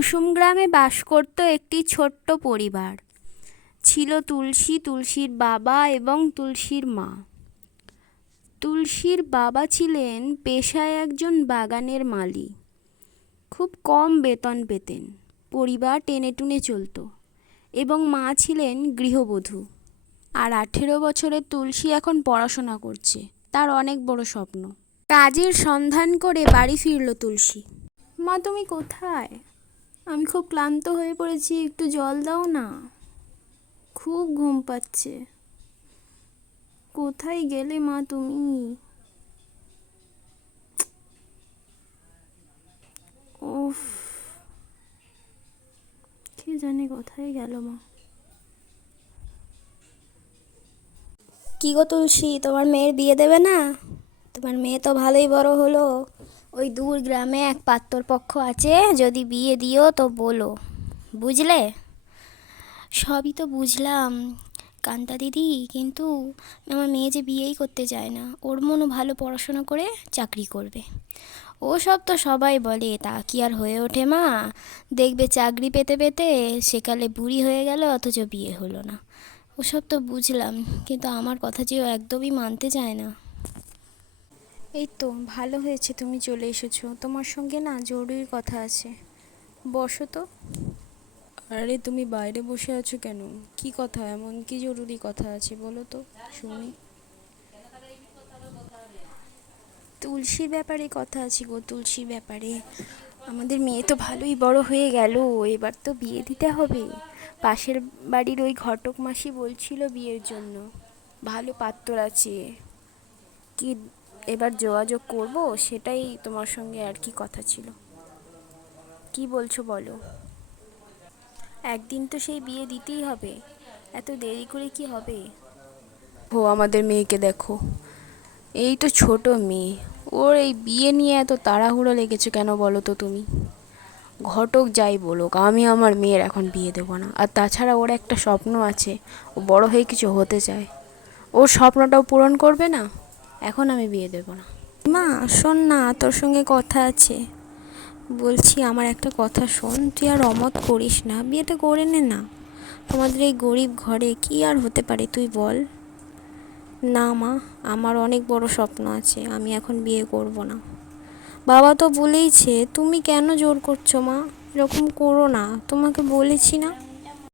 কুসুম গ্রামে বাস করত একটি ছোট্ট পরিবার। ছিল তুলসী, তুলসীর বাবা এবং তুলসীর মা। তুলসীর বাবা ছিলেন পেশায় একজন বাগানের মালি। খুব কম বেতন পেতেন, পরিবার টেনেটুনে চলত। এবং মা ছিলেন গৃহবধূ। আর 18 বছরের তুলসী এখন পড়াশোনা করছে, তার অনেক বড় স্বপ্ন। কাজের সন্ধান করে বাড়ি ফিরল তুলসী। মা, তুমি কোথায়? আমি খুব ক্লান্ত হয়ে পড়েছি, একটু জল দাও না। খুব ঘুম পাচ্ছে। কোথায় গেলে মা তুমি? উফ, কে জানে কোথায় গেল মা। কি গো তুলসী, তোমার মেয়ের বিয়ে দেবে না? তোমার মেয়ে তো ভালোই বড় হলো। ওই দূর গ্রামে এক পাত্রপক্ষ আছে, যদি বিয়ে দিও তো বলো, বুঝলে? সবই তো বুঝলাম কান্তা দিদি, কিন্তু আমার মেয়ে যে বিয়েই করতে চায় না। ওর মনও ভালো, পড়াশোনা করে চাকরি করবে। ও সব তো সবাই বলে, তা কি আর হয়ে ওঠে মা? দেখবে চাকরি পেতে পেতে সেকালে বুড়ি হয়ে গেল, অথচ বিয়ে হলো না। ওসব তো বুঝলাম, কিন্তু আমার কথা যে ও একদমই মানতে চায় না। এই তো ভালো হয়েছে তুমি চলে এসেছো, তোমার সঙ্গে না জরুরি কথা আছে। বসো তো। আরে তুমি বাইরে বসে আছো কেন? কি কথা, এমন কি জরুরি কথা আছে বলো তো শুনি। তুলসীর ব্যাপারে কথা আছে গো, তুলসীর ব্যাপারে। আমাদের মেয়ে তো ভালোই বড় হয়ে গেল, এবার তো বিয়ে দিতে হবে। পাশের বাড়ির ওই ঘটক মাসি বলছিল বিয়ের জন্য ভালো পাত্র আছে। কি এবার যোগাযোগ করব, সেটাই তোমার সঙ্গে আর কি কথা ছিল। কি বলছো বলো? একদিন তো সেই বিয়ে দিতেই হবে, এত দেরি করে কি হবে? আমাদের মেয়েকে দেখো, এই তো ছোট মেয়ে, ওর এই বিয়ে নিয়ে এত তাড়াহুড়ো লেগেছে কেন বলো তো তুমি? ঘটক যাই বলুক, আমি আমার মেয়ের এখন বিয়ে দেবো না। আর তাছাড়া ওর একটা স্বপ্ন আছে, ও বড় হয়ে কিছু হতে চায়। ওর স্বপ্নটাও পূরণ করবে না, এখন আমি বিয়ে দেবো না। মা শোন না, তোর সঙ্গে কথা আছে। বলছি, আমার একটা কথা শোন, তুই আর অমত করিস না, বিয়েটা করে নে না। আমাদের এই গরিব ঘরে কি আর হতে পারে তুই বল? না মা, আমার অনেক বড় স্বপ্ন আছে, আমি এখন বিয়ে করব না। বাবা তো বলেইছে, তুমি কেন জোর করছো মা? এরকম করো না, তোমাকে বলেছি না।